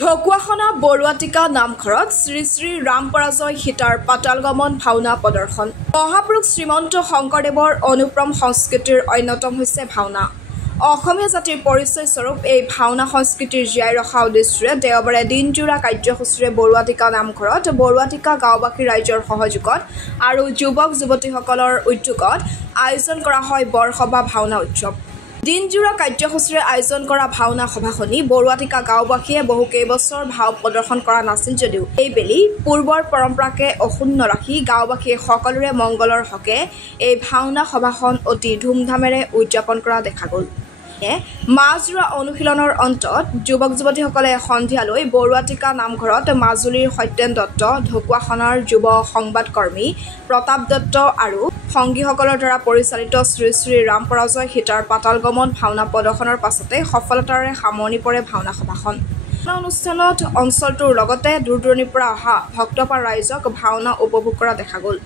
ঢকুৱাখনা বৰুৱাটিকা নামঘৰত শ্ৰী শ্ৰী ৰামপৰাজয় সীতাৰ পাতালগমন ভাওনা প্ৰদৰ্শন। মহাপুৰুষ শ্ৰীমন্ত শংকৰদেৱৰ অনুপ্ৰম সংস্কৃতিৰ অন্যতম হৈছে ভাওনা। অসমীয়া জাতিৰ পৰিচয় স্বৰূপ এই ভাওনা সংস্কৃতিৰ জীয়াই ৰখা উদ্দেশ্যে দেওবাৰে দিনজোৰা কাৰ্যসূচীৰে বৰুৱাটিকা নামঘৰত বৰুৱাটিকা গাঁওবাসী ৰাইজৰ সহযোগত আৰু যুৱক যুৱতীসকলৰ উদ্যোগত আয়োজন কৰা হয় বৰসভা ভাওনা উৎসৱ। দিনজোৰা কাৰ্যসূচীৰে আয়োজন কৰা ভাওনা সভাখনি বৰুৱাটিকা গাঁওবাসীয়ে বহু কেইবছৰ ভাও প্ৰদৰ্শন কৰা নাছিল যদিও এইবেলি পূৰ্বৰ পৰম্পৰাকে অক্ষুণ্ণ ৰাখি গাঁওবাসীয়ে সকলোৰে মংগলৰ হকে এই ভাওনা সভাখন অতি ধুমধামেৰে উদযাপন কৰা দেখা গ'ল। মাজোৰা অনুশীলনৰ অন্তত যুৱক যুৱতীসকলে সন্ধিয়ালৈ বৰুৱাটিকা নামঘৰত মাজুলীৰ সত্যেন দত্ত, ঢকুৱাখনাৰ যুৱ সংবাদকৰ্মী প্ৰতাপ দত্ত আৰু সংগীসকলৰ দ্বাৰা পৰিচালিত শ্ৰী শ্ৰী ৰামপৰাজয় সীতাৰ পাতালগমন ভাওনা প্ৰদৰ্শনৰ পাছতে সফলতাৰে সামৰণি পৰে ভাওনা সভাখন। অনুষ্ঠানত অঞ্চলটোৰ লগতে দূৰ দূৰণিৰ পৰা অহা ভক্তপাল ৰাইজক ভাওনা উপভোগ কৰা দেখা গ'ল।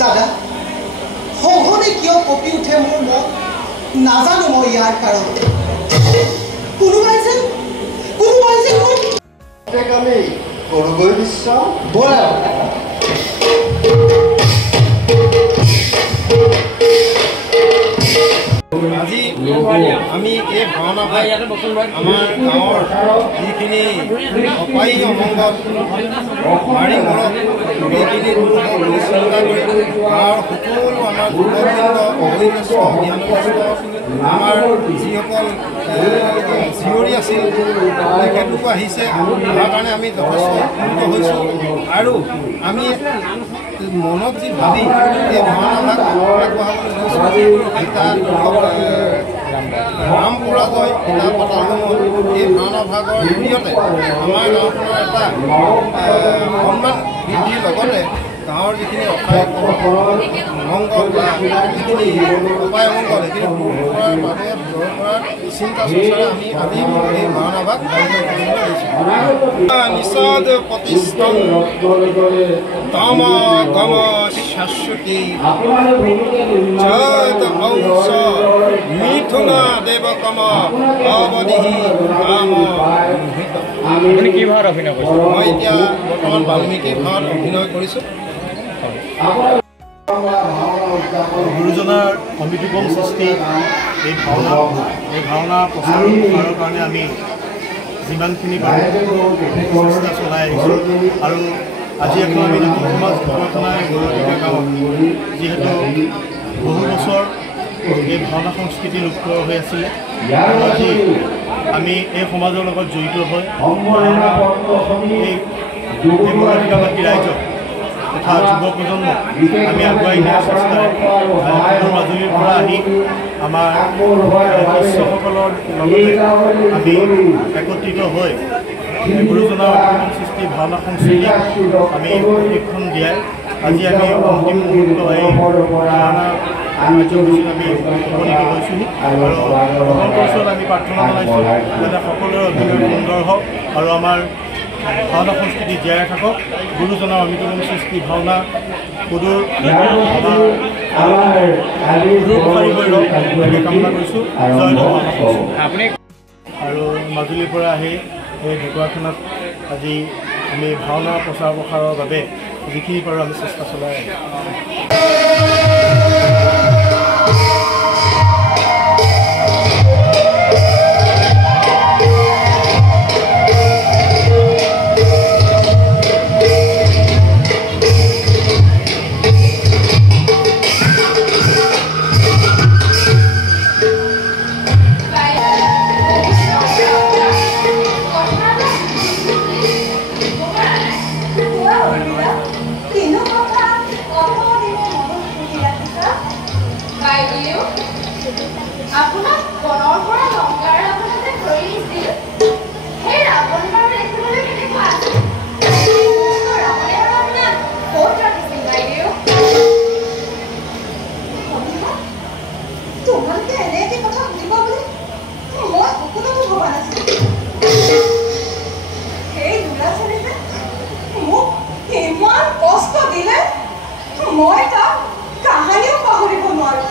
দাদা সঘনে কিয় কঁপি উঠে মোৰ মন নাজানো মই ইয়াৰ কাৰণ। কোনোবাই যেন আমি কৰোগৈ বিশ্ব বল আজি আমি এই ভাওনা আমাৰ গাঁৱৰ যিখিনি অপায়ী অমংগল মাৰি মৰক সেইখিনি চিন্তা কৰি গাঁৱৰ সকলো আমাৰ যুৱবৃন্দ অভিনষ্ট আমাৰ যিসকল জীয়ৰী আছিল তেখেতলোকো আহিছে। তাৰ কাৰণে আমি যথেষ্ট উপকৃত হৈছোঁ আৰু আমি মনত যি ভাবি এই ভাওনাভাগ আগবঢ়াবলৈ লৈছোঁ ৰাম পৰাজয় সীতা পাতালগমন এই ভাওনা ভাগৰ জৰিয়তে আমাৰ গাঁওখনৰ এটা সন্মান বৃদ্ধিৰ লগতে গাঁৱৰ যিখিনি অপায় মংগল বা যিখিনি অপায় অমংগল সেইখিনি দূৰ কৰাৰ বাবে দূৰ কৰাৰ চিন্তা চৰ্চাৰে আমি আজি এই ভাওনা ভাগ নিষাদ প্ৰতিষ্ঠান তম গম শাশ্বতী জয়ত অংশ মিথুন দেৱকম অৱধিহি ৰাম। আপুনি কি ভাৱত অভিনয় কৰিছে? মই এতিয়া বৰ্তমান বাল্মীকি ভাৱত অভিনয় কৰিছোঁ। গুৰুজনাৰ অমৃতোপম সৃষ্টি এই ভাওনা প্ৰচাৰ কৰাৰ কাৰণে আমি যিমানখিনি পাৰোঁ চেষ্টা চলাই আহিছোঁ আৰু আজি এখন আমি নতুন সমাজ ঢকুৱাখনাই বৰুৱাটিকা গাঁৱত যিহেতু বহু বছৰ এই ভাওনা সংস্কৃতি লুপ্ত হৈ আছিলে আজি আমি এই সমাজৰ লগত জড়িত হৈ এই বৰুৱাটিকাবাসী ৰাইজক তথা যুৱ প্ৰজন্মক আমি আগুৱাই নিয়াৰ চেষ্টাৰে মাজুলীৰ পৰা আহি আমাৰ শিষ্যসকলৰ লগতে আমি একত্ৰিত হৈ গুৰুজনাৰ অমৃতোপম সৃষ্টি ভাওনা সংস্কৃতি আমি প্ৰশিক্ষণ দিয়াই আজি আমি অন্তিম মুহূৰ্ত এই ভাওনা কাৰ্যসূচীত আমি উপনীত হৈছোঁহি আৰু ভগৱন্তৰ ওচৰত আমি প্ৰাৰ্থনা জনাইছোঁ যাতে সকলোৰে অভিনয় সুন্দৰ হওক আৰু আমাৰ ভাওনা সংস্কৃতি জীয়াই থাকক। গুৰুজনাৰ অমৃতোপম সৃষ্টি ভাওনা সুদূৰ প্ৰসাৰী হৈ ৰওক তাকে কামনা কৰিছোঁ। আপুনি আৰু মাজুলীৰ পৰা আহি এই ঢকুৱাখনাত আজি আমি ভাওনা প্ৰচাৰ প্ৰসাৰৰ বাবে যিখিনি পাৰোঁ আমি চেষ্টা চলাই আপোনাক বনৰ পৰা লংকাৰ ৰাৱণে যে ধৰি নিছিল সেই ৰাৱণ বাৰু দেখিবলৈ কেনেকুৱা আছিল? ৰাৱণে আৰু আপোনাক ক'ত ৰাখিছিল বাইদেউ? তোমালোকে এনে এটি কথা সুধিব বুলি মই সকলোতো ভবা নাছিলো। সেই ল'ৰা ছোৱালী যে মোক ইমান কষ্ট দিলে মই তাক কাহানিও পাহৰিব নোৱাৰো।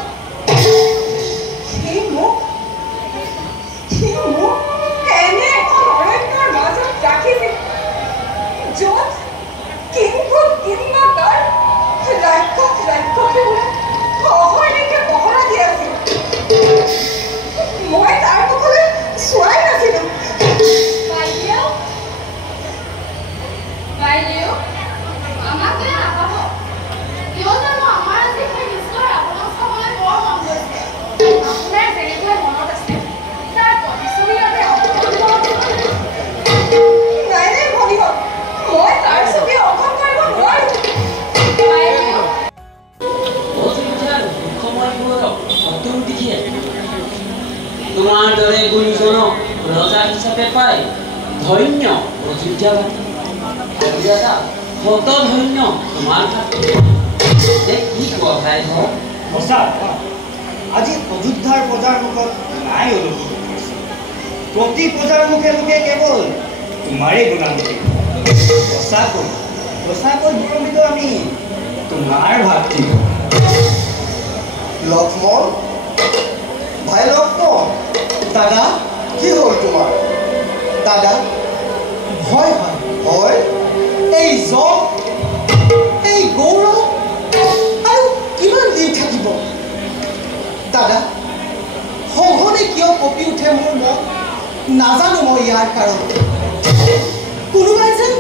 তোমাৰ দৰে গুণীজনক ৰজা হিচাপে পাই ধন্য অযোধ্যাবাসী দাদা শত ধন্য তোমাৰ কি কোৱা ভাই সঁচা আজি অযোধ্যাৰ প্ৰজাৰ মুখত নাই অলপ প্ৰতি প্ৰজাৰ মুখে মুখে কেৱল তোমাৰেই গুণানুতি সঁচাকৈ গৌৰৱিত আমি তোমাৰ ভাতৃ লক্ষ্মণ ভাই লক্ষ্মণ দাদা কি হ'ল তোমাৰ দাদা ভয় হয় হয় এই যশ এই গৌৰৱ আৰু কিমান দিন থাকিব দাদা সঘনে কিয় কঁপি উঠে মোৰ মন নাজানো মই ইয়াৰ কাৰণ কোনোবাই যেন